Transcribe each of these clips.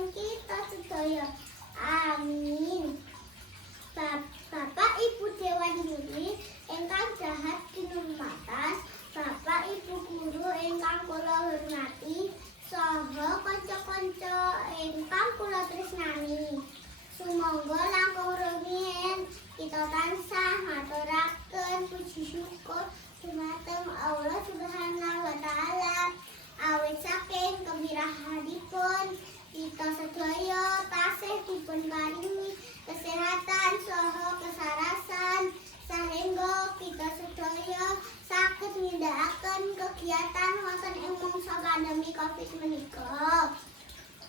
dhateng kita sedaya. Amin. Bapak Ibu Dewan Juri ingkang dahat kinurmatan, Bapak Ibu guru ingkang kula hormati, saha kanca-kanca ingkang kula tresnani. Sumangga langkung rumiyin kita tansah ngaturaken puji syukur dumateng Allah Subhanahu wa taala. Awit saking kemirahanipun kita sedaya tasih dipunparingi kesehatan saha kesarasan sahingga kita sedaya saged nindakaken kegiatan wonten ing mangsa pandemi Covid menika.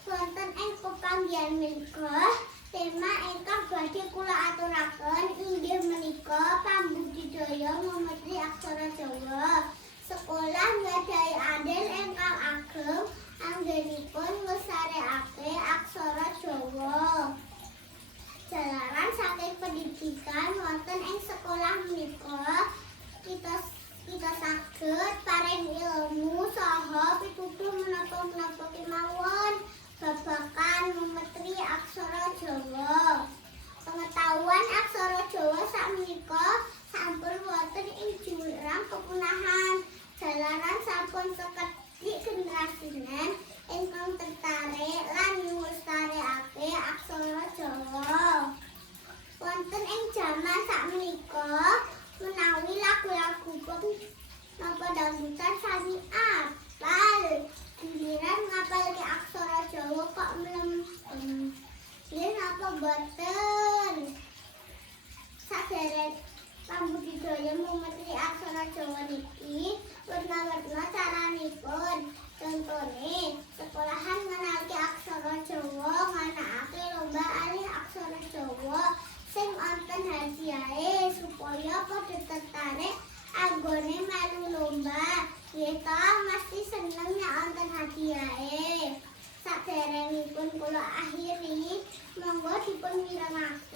Wonten ing pepanggihan menika tema ingkang badhe kula aturaken inggih menika pambudidaya memetri aksara Jawa. Sekolah nggadhahi andil ingkang ageng anggenipun nglestarekake aksara Jawa. Jalaran saking pendidikan wonten ing sekolah menika kita saged paring ilmu saha pituduh menapa-menapa kemawon babagan memetri aksara Jawa. Pengetahuan aksara Jawa sakmenika sampun wonten ing jurang kepunahan. Jalaran sampun sekedhik generasi nen ingkang tertarik lan nglestarekake aksara Jawa. Wonten ing jaman sakmenika menawi lagu-lagu pop napa dangdutan sami apal. Giliran ngapalke aksara Jawa kok mlempem. Yen apa boten? Sadherek pambudidaya memetri aksara Jawa niki werna-werna caranipun. Contone, sekolahan ngenalke aksara Jawa nganakake lomba alih aksara Jawa sing wonten hadiahe supaya padha tertarik anggone melu lomba. Nggih ta, mesti seneng nek wonten hadiahe. Saderengipun kula akhiri, monggo dipun mirengaken